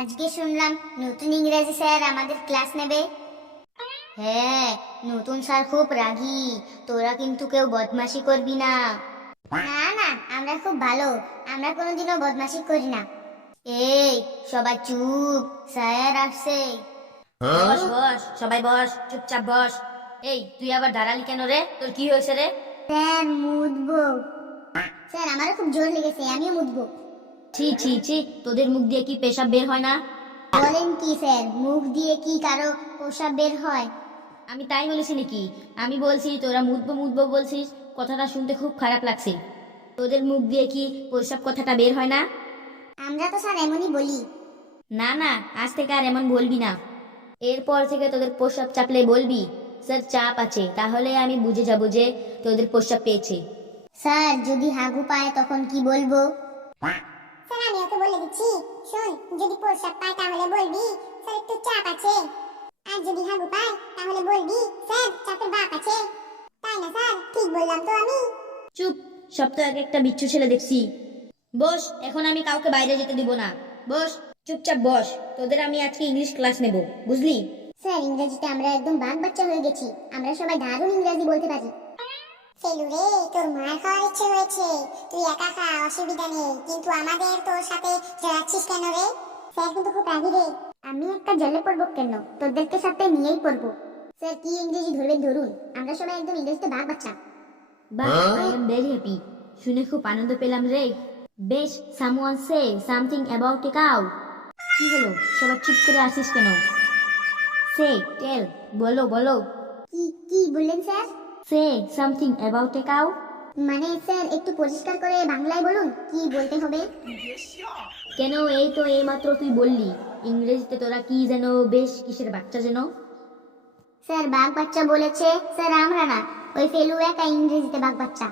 আজকে শুনলাম নতুন ইংরেজি স্যার আমাদের ক্লাস নেবে। হ্যাঁ, নতুন স্যার খুব রাগী। তোরা কিন্তু কেউ বদমাশি করবি না। না না, আমরা খুব ভালো। আমরা কোনোদিনও বদমাশি করি না। এই, সবাই চুপ, স্যার আসছে। বস বস, সবাই বস, চুপচাপ বস। এই, তুই আবার দাঁড়ালি কেন রে? তোর কি হয়েছে রে? স্যার মুতবো। স্যার আমারও খুব জোর লেগেছে, আমিও মুতবো। ছি ছি ছি, তোদের মুখ দিয়ে কি পেশাব বের হয় না? বলেন কি স্যার, মুখ দিয়ে কি কারো প্রসাব বের হয়? আমি তাই বলেছি নাকি? আমি বলছি তোরা মুতবো মুতবো বলছিস, কথাটা শুনতে খুব খারাপ লাগছে। তোদের মুখ দিয়ে কি প্রসাব কথাটা বের হয় না? আমরা তো স্যার এমনই বলি। না না, আজ থেকে আর এমন বলবি না। এরপর থেকে তোদের প্রসাব চাপলে বলবি স্যার চাপ আছে, তাহলে আমি বুঝে যাব যে তোদের প্রসাব পেয়েছে। স্যার যদি হাগু পায় তখন কি বলবো? স্যার আমি ওকে বলে দিচ্ছি, শোন, যদি প্রস্রাব পায় তাহলে বলবি স্যার একটু চাপ আছে, আর যদি হাগু পায় তাহলে বলবি স্যার চাপের বাপ আছে। তাই না স্যার? ঠিক বললাম তো আমি? চুপ, সব তো এক একটা বিচ্ছু ছেলে দেখছি। বস, এখন আমি কাউকে বাইরে যেতে দিব না। বস, চুপচাপ বস। তোদের আমি আজকে ইংলিশ ক্লাস নেব, বুঝলি? স্যার ইংরেজিতে আমরা একদম বাঘ বাচ্চা হয়ে গেছি। আমরা সবাই দারুণ ইংরেজি বলতে পারি। ফেলু রে, তোর মার খাওয়ার ইচ্ছে হয়েছে, তুই একা খা, অসুবিধা নেই, কিন্তু আমাদের তোর সাথে যাচ্ছিস কেন রে? স্যার কিন্তু খুব রাগি রে। আমি একটা জেলে পড়বো কেন? তোদেরকে সাথে নিয়েই পড়বো। স্যার কি ইংরেজি ধরবেন ধরুন, আমরা সবাই একদম ইংরেজিতে বাঘ বাচ্চা। বাহ, আই এম ভেরি হ্যাপি। শুনে খুব আনন্দ পেলাম রে। বেশ, someone say something about a cow. কি হলো, সবাই চুপ করে আসিস কেন? সে টেল, বলো বলো। কি কি বললেন sir? Say something about a cow. মানে স্যার একটু পরিষ্কার করে বাংলায় বলুন, কি বলতে হবে? কেন, এই তো এইমাত্র তুই বললি ইংরেজিতে তোরা কি যেন বেশ কিসের বাচ্চা যেন। স্যার বাঘ বাচ্চা বলেছে স্যার, আমরা না, ওই ফেলু একা ইংরেজিতে বাঘ বাচ্চা।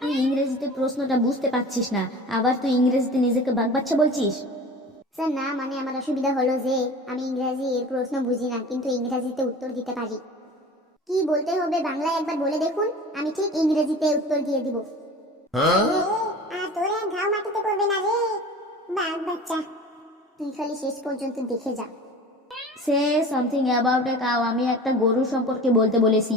তুই ইংরেজিতে প্রশ্নটা বুঝতে পারছিস না, আবার তুই ইংরেজিতে নিজেকে বাঘ বাচ্চা বলছিস? স্যার না, মানে আমার অসুবিধা হলো যে আমি ইংরেজির প্রশ্ন বুঝি না, কিন্তু ইংরেজিতে উত্তর দিতে পারি। কি বলতে হবে বাংলায় একবার বলে দেখুন, আমি ঠিক ইংরেজিতে উত্তর দিয়ে দিব। আর তোর এক ঘাও মাটিতে পড়বে না রে, বাঘ বাচ্চা। তুই খালি শেষ পর্যন্ত দেখে যা। Say something about a cow, আমি একটা গরু সম্পর্কে বলতে বলেছি।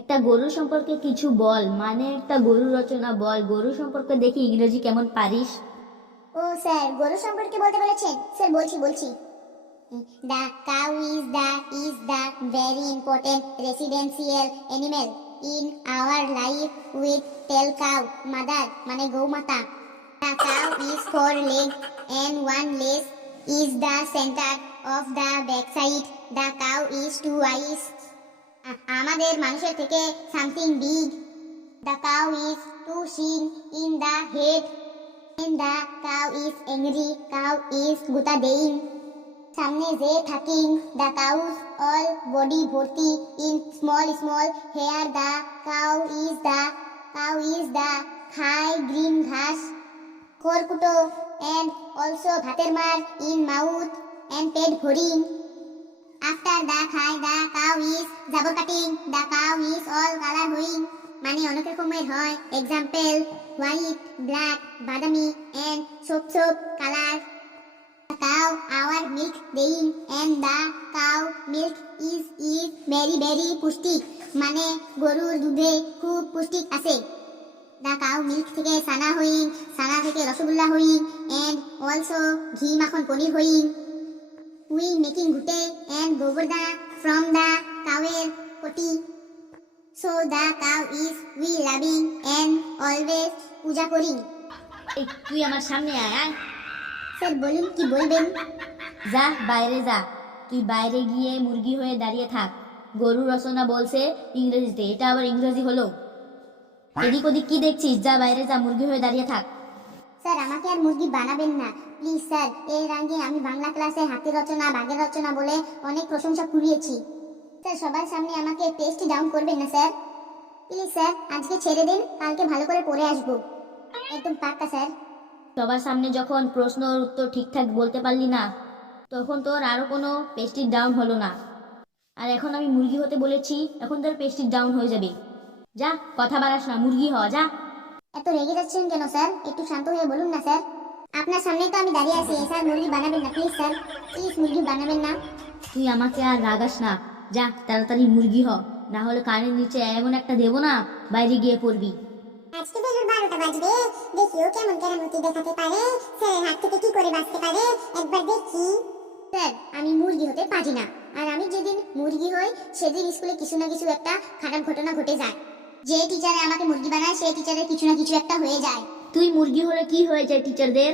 একটা গরু সম্পর্কে কিছু বল, মানে একটা গরু রচনা বল। গরু সম্পর্কে দেখি ইংরেজি কেমন পারিস। ও স্যার, গরু সম্পর্কে বলতে বলেছেন? স্যার বলছি। The cow is the very important residential animal in our life with tell cow mother, মানে গৌমাতা। The cow is four leg and one leg is the center of the backside. The cow is two eyes. আমাদের মানুষের থেকে something big. The cow is two shin in the head. And the cow is angry. Cow is গুতা দেইন। সামনে যে থাকিং। The cows all body ভর্তি in small hair. The cow is the খায় green ঘাস। খড়কুটো and also ভাতের মার in mouth and পেট ভরিং। After the খায় the cow is জাবর কাটিং। The cow is all color হইং, মানে অনেক রকমের হয়। এক্সাম্পল হোয়াইট, ব্ল্যাক, বাদামি and soap colour. The cow our milk দেইং and the cow milk is very পুষ্টিক, মানে গরুর দুধে খুব পুষ্টিক আছে। The cow milk থেকে ছানা হইং, ছানা থেকে রসগোল্লা হইং and also ঘি মাখন পনির হইং। We making ঘুটে and গোবর দা from the cow-এর potty. So the cow is we loving and always পূজা করি। এই, তুই আমার সামনে আয় আয়। স্যার বলুন কি বলবেন? যা বাইরে যা। তুই বাইরে গিয়ে মুরগি হয়ে দাঁড়িয়ে থাক। গরু রচনা বলছে ইংরেজিতে, এটা আবার ইংরেজি হলো? এদিক ওদিক কি দেখছিস? যা বাইরে যা, মুরগি হয়ে দাঁড়িয়ে থাক। স্যার আমাকে আর মুরগি বানাবেন না প্লিজ স্যার। এর আগে আমি বাংলা ক্লাসে হাতির রচনা, বাঘের রচনা বলে অনেক প্রশংসা কুড়িয়েছি। স্যার সবার সামনে আমাকে টেস্টি ডাউন করবেন না স্যার, প্লিজ স্যার। আজকে ছেড়ে দিন, কালকে ভালো করে পড়ে আসবো, একদম পাক্কা স্যার। সবার সামনে যখন প্রশ্নর উত্তর ঠিকঠাক বলতে পারলি না, তখন তোর আরো কোনো পেস্টির ডাউন হলো না। আর এখন আমি মুরগি হতে বলেছি, এখন তোর পেস্টির ডাউন হয়ে যাবে। যা, কথা বাড়াস না, মুরগি হ যা। এত রেগে যাচ্ছেন কেন স্যার? একটু শান্ত হয়ে বলুন না স্যার। আপনার সামনে তো আমি দাঁড়িয়ে আছি স্যার, মুরগি বানাবেন না প্লিজ স্যার, প্লিজ মুরগি বানাবেন না। তুই আমাকে আর রাগাস না, যা তাড়াতাড়ি মুরগি হ, না হলে কানের নিচে এমন একটা দেবো না বাইরে গিয়ে পড়বি। আজকে বেলুর 12টা বাজবে, দেখিও কেমন কেরামতি দেখাতে পারে, স্যারের হাত থেকে কি করে বাঁচতে পারে, একবার দেখি। স্যার আমি মুরগি হতে পারি না, আর আমি যেদিন মুরগি হই সেদিন স্কুলে কিছু না কিছু একটা খারাপ ঘটনা ঘটে যায়। যে টিচারে আমাকে মুরগি বানায় সেই টিচারের কিছু না কিছু একটা হয়ে যায়। তুই মুরগি হলে কি হয়ে যায় টিচারদের?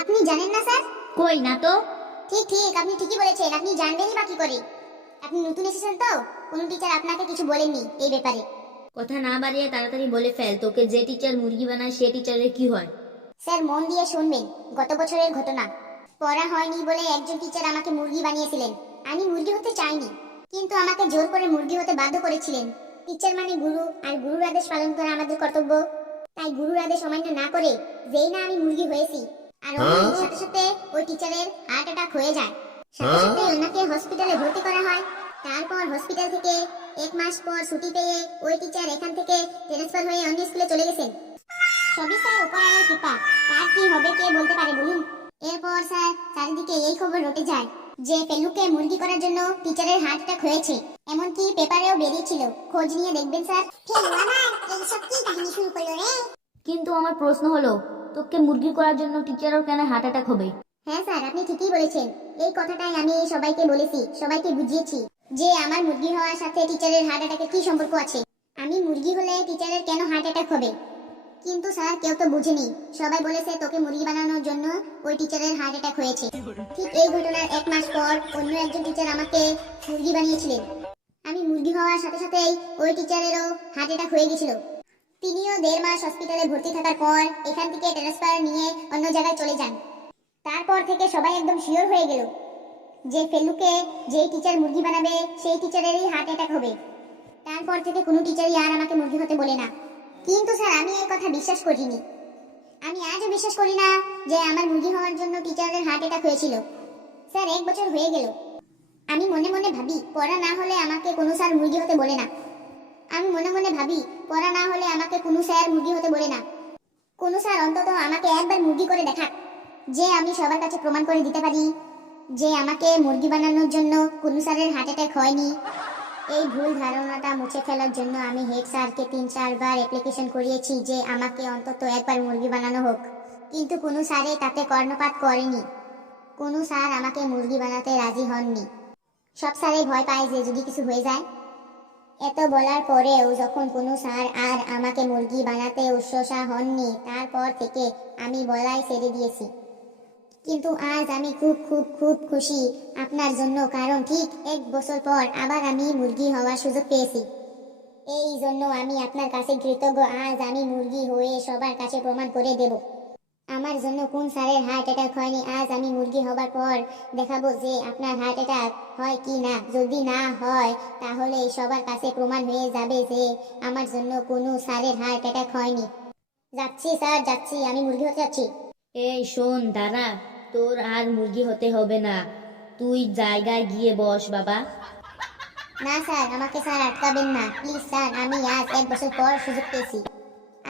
আপনি জানেন না স্যার? কই না তো। ঠিক ঠিক, আপনি ঠিকই বলেছেন, আপনি জানবেনই বা কি করে? আপনি নতুন এসেছেন তো, কোনো টিচার আপনাকে কিছু বলেননি এই ব্যাপারে। কথা না বাড়িয়ে তাড়াতাড়ি বলে ফেল, তোকে যে টিচার মুরগি বানায় সে টিচারের কি হয়? স্যার মন দিয়ে শুনবেন, গত বছরের ঘটনা। পড়া হয়নি বলে একজন টিচার আমাকে মুরগি বানিয়েছিলেন। আমি মুরগি হতে চাইনি, কিন্তু আমাকে জোর করে মুরগি হতে বাধ্য করেছিলেন। টিচার মানে গুরু, আর গুরুর আদেশ পালন করা আমাদের কর্তব্য। তাই গুরুর আদেশ অমান্য না করে যেই না আমি মুরগি হয়েছি, আর অমনি সাথে সাথে ওই টিচারের হার্ট অ্যাটাক হয়ে যায়। সাথে সাথে ওনাকে হসপিটালে ভর্তি করা হয়। তারপর হসপিটাল থেকে 1 মাস পর ছুটি পেয়ে ওই টিচার এখান থেকে ট্রান্সফার হয়ে অন্য স্কুলে চলে গেছেন। সবই স্যার উপরওয়ালার কৃপা, তার কি হবে কে বলতে পারে বলুন। এরপর স্যার চারিদিকে এই খবর রটে যায় যে ফেলুকে মুরগি করার জন্য টিচারের হার্ট অ্যাটাক হয়েছে। এমনকি পেপারেও বেরিয়েছিল, খোঁজ নিয়ে দেখবেন স্যার। ফেলু আবার এইসব কি কাহিনী শুরু করলো রে? কিন্তু আমার প্রশ্ন হলো, তোকে মুরগি করার জন্য টিচারের কেন হার্ট অ্যাটাক হবে? হ্যাঁ স্যার, আপনি ঠিকই বলেছেন। এই কথাটাই আমি সবাইকে বলেছি, সবাইকে বুঝিয়েছি যে আমার মুরগি হওয়ার সাথে টিচারের হার্ট অ্যাটাকের কি সম্পর্ক আছে। আমি মুরগি হলে টিচারের কেন হার্ট অ্যাটাক হবে? কিন্তু স্যার কেউ তো বুঝেনি, সবাই বলেছে তোকে মুরগি বানানোর জন্য ওই টিচারের হার্ট অ্যাটাক হয়েছে। ঠিক এই ঘটনার 1 মাস পর অন্য একজন টিচার আমাকে মুরগি বানিয়েছিলেন। আমি মুরগি হওয়ার সাথে সাথেই ওই টিচারেরও হার্ট অ্যাটাক হয়ে গেছিল। তিনিও 1.5 মাস হসপিটালে ভর্তি থাকার পর এখান থেকে ট্রান্সফার নিয়ে অন্য জায়গায় চলে যান। তারপর থেকে সবাই একদম শিওর হয়ে গেল যে ফেলুকে যেই টিচার মুরগি বানাবে সেই টিচারেরই হার্ট অ্যাটাক হবে। তারপর থেকে কোনো টিচারই আর আমাকে মুরগি হতে বলে না। কিন্তু স্যার আমি এই কথা বিশ্বাস করিনি। আমি আজও বিশ্বাস করি না যে আমার মুরগি হওয়ার জন্য টিচারের হার্ট অ্যাটাক হয়েছিল। স্যার 1 বছর হয়ে গেল, আমি মনে মনে ভাবি পড়া না হলে আমাকে কোনো স্যার মুরগি হতে বলে না। আমি মনে মনে ভাবি পড়া না হলে আমাকে কোনো স্যার মুরগি হতে বলে না। কোনো স্যার অন্তত আমাকে একবার মুরগি করে দেখাক, যে আমি সবার কাছে প্রমাণ করে দিতে পারি যে আমাকে মুরগি বানানোর জন্য কোনো স্যারের হার্ট অ্যাটাক হয়নি। এই ভুল ধারণাটা মুছে ফেলার জন্য আমি হেড স্যারকে 3-4 বার অ্যাপ্লিকেশন করিয়েছি যে আমাকে অন্তত একবার মুরগি বানানো হোক, কিন্তু কোনো স্যারে তাতে কর্ণপাত করেনি। কোনো স্যার আমাকে মুরগি বানাতে রাজি হননি। সব স্যারে ভয় পায় যে যদি কিছু হয়ে যায়। এত বলার পরেও যখন কোনো স্যার আর আমাকে মুরগি বানাতে উৎসাহ হননি, তারপর থেকে আমি বলাই ছেড়ে দিয়েছি। কিন্তু আজ আমি খুব খুব খুব খুশি আপনার জন্য, কারণ ঠিক 1 বছর পর আবার আমি মুরগি হওয়ার সুযোগ পেয়েছি। এই জন্য আমি আপনার কাছে কৃতজ্ঞ। আজ আমি মুরগি হয়ে সবার কাছে প্রমাণ করে দেব আমার জন্য কোন স্যারের হার্ট অ্যাটাক হয়নি। আজ আমি মুরগি হবার পর দেখাবো যে আপনার হার্ট অ্যাটাক হয় কি না। যদি না হয় তাহলে সবার কাছে প্রমাণ হয়ে যাবে যে আমার জন্য কোনো স্যারের হার্ট অ্যাটাক হয়নি। যাচ্ছি স্যার, যাচ্ছি, আমি মুরগি হতে যাচ্ছি। এই শোন দাঁড়া, তোর আর মুরগি হতে হবে না, তুই জায়গায় গিয়ে বস বাবা। না স্যার, আমাকে স্যার আটকাবেন না প্লিজ স্যার, আমি আজ 1 বছর পর সুযোগ পেয়েছি।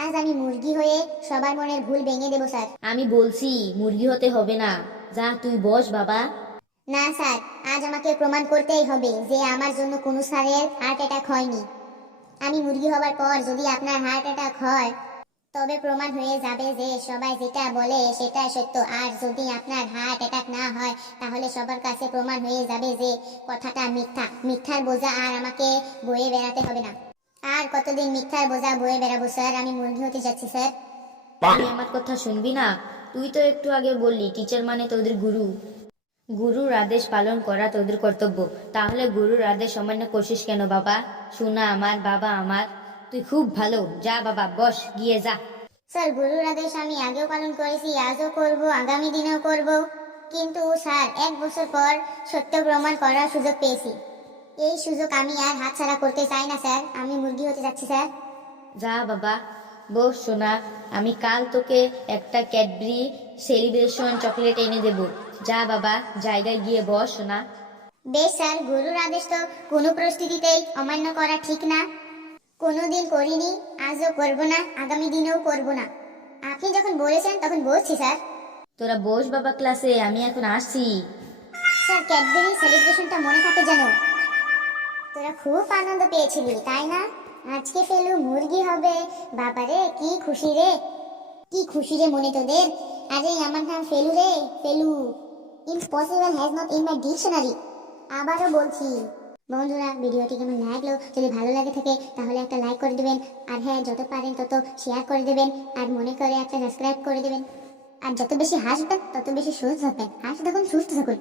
আজ আমি মুরগি হয়ে সবার মনের ভুল ভেঙে দেবো স্যার। আমি বলছি মুরগি হতে হবে না, যা তুই বস বাবা। না স্যার, আজ আমাকে প্রমাণ করতেই হবে যে আমার জন্য কোনো স্যারের হার্ট অ্যাটাক হয়নি। আমি মুরগি হবার পর যদি আপনার হার্ট অ্যাটাক হয় তবে প্রমাণ হয়ে যাবে যে সবাই যেটা বলে সেটাই সত্য। আর যদি আপনার হার্ট অ্যাটাক না হয় তাহলে সবার কাছে প্রমাণ হয়ে যাবে যে কথাটা মিথ্যা। মিথ্যার বোঝা আর আমাকে বয়ে বেড়াতে হবে না। আর কতদিন মিথ্যার বোঝা বয়ে বেড়াবো স্যার? আমি মুরগি হতে যাচ্ছি স্যার। তুই আমার কথা শুনবি না? তুই তো একটু আগে বললি টিচার মানে তোদের গুরু, গুরুর আদেশ পালন করা তোদের কর্তব্য। তাহলে গুরুর আদেশ অমান্য করছিস কেন বাবা? শোনা আমার, বাবা আমার, তুই খুব ভালো, যা বাবা বস, গিয়ে যা। স্যার গুরুর আদেশ আমি আগেও পালন করেছি, আজও করব, আগামী দিনেও করব। কিন্তু স্যার 1 বছর পর সত্য প্রমাণ করার সুযোগ পেয়েছি। এই সুযোগ আমি আর হাতছাড়া করতে চাই না স্যার। আমি মুরগি হতে যাচ্ছি স্যার। যা বাবা বস। শোনা, আমি কাল তোকে একটা ক্যাডবেরি সেলিব্রেশন চকলেট এনে দেব। যা বাবা, জায়গায় গিয়ে বস। শোনা বেশ স্যার, গুরুর আদেশ তো কোনো পরিস্থিতিতেই অমান্য করা ঠিক না। কোনোদিন করিনি, আজও করব না, আগামী দিনেও করব না। আপনি যখন বলেছেন তখন বলছি স্যার। তোরা বস বাবা ক্লাসে, আমি এখন আসছি। স্যার ক্যাডবেরি সেলিব্রেশনটা মনে থাকে যেন। তোরা খুব আনন্দ পেয়েছিলি তাই না? আজকে ফেলু মুরগি হবে। বাবারে কি খুশি রে, কি খুশি রে মনে তোদের। আরে আমার নাম ফেলু রে, Felu. Impossible has not in my dictionary. আবারও বলছি। বন্ধুরা, ভিডিওটি কেমন লাগলো? যদি ভালো লাগে থাকে তাহলে একটা লাইক করে দেবেন, আর হ্যাঁ যত পারেন তত শেয়ার করে দেবেন, আর মনে করে একটা সাবস্ক্রাইব করে দেবেন। আর যত বেশি হাসবেন তত বেশি সুস্থ থাকবেন। হাসতে থাকুন, সুস্থ থাকুন।